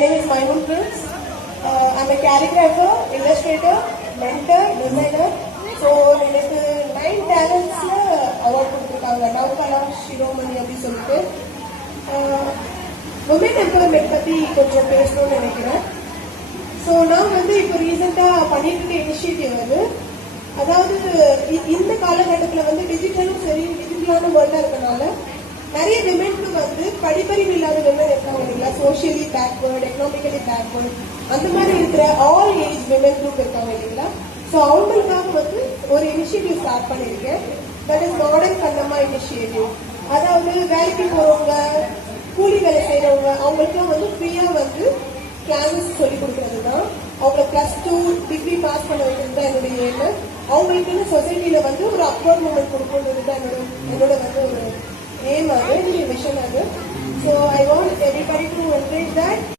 My name is Maimun Prince. I'm a calligrapher, illustrator, mentor, designer. So, எனக்கு 9 டேலண்ட்ஸ்ல award கொடுத்துருக்காங்க. நவகலா சிரோமணி அப்படின்னு சொல்லிட்டு woman empowerment பத்தி கொஞ்சம் பேசணும்னு நினைக்கிறேன். ஸோ நான் இப்போ ரீசெண்டாக பண்ணிட்டு இருக்க இனிஷியேட்டிவ் அதாவது இந்த காலகட்டத்தில் டிஜிட்டலும் சரி டிஜிட்டலான வேர்ல்டாக இருக்கனால நிறைய விமென்க்கு படிப்பறிவு இல்லாத விமன் இருக்காங்க இல்லைங்களா, சோஷியலி பேக்வேர்ட், எக்கனாமிக்கலி பேக்வேர்ட், அந்த மாதிரி இருக்கிற ஆல் ஏஜ் விமன் குரூப் இருக்காங்க இல்லைங்களா. ஸோ அவங்களுக்காக ஒரு இனிஷியேட்டிவ் ஸ்டார்ட் பண்ணியிருக்கேன். That is modern Kannamma initiative. அதாவது வேலைக்கு போறவங்க, கூலி வேலை செய்யறவங்க அவங்களுக்குலாம் ஃப்ரீயா கிளாஸஸ் சொல்லி கொடுக்கறது தான். அவங்க +2 டிகிரி பாஸ் பண்ண வைக்கிறது தான் என்னுடைய எய்ம். அவங்களுக்குன்னு சொசைட்டில ஒரு அப்வர்ட் மூமெண்ட் கொடுக்கறது தான் என்னோட ஒரு aim, vision. So I want everybody to embrace that.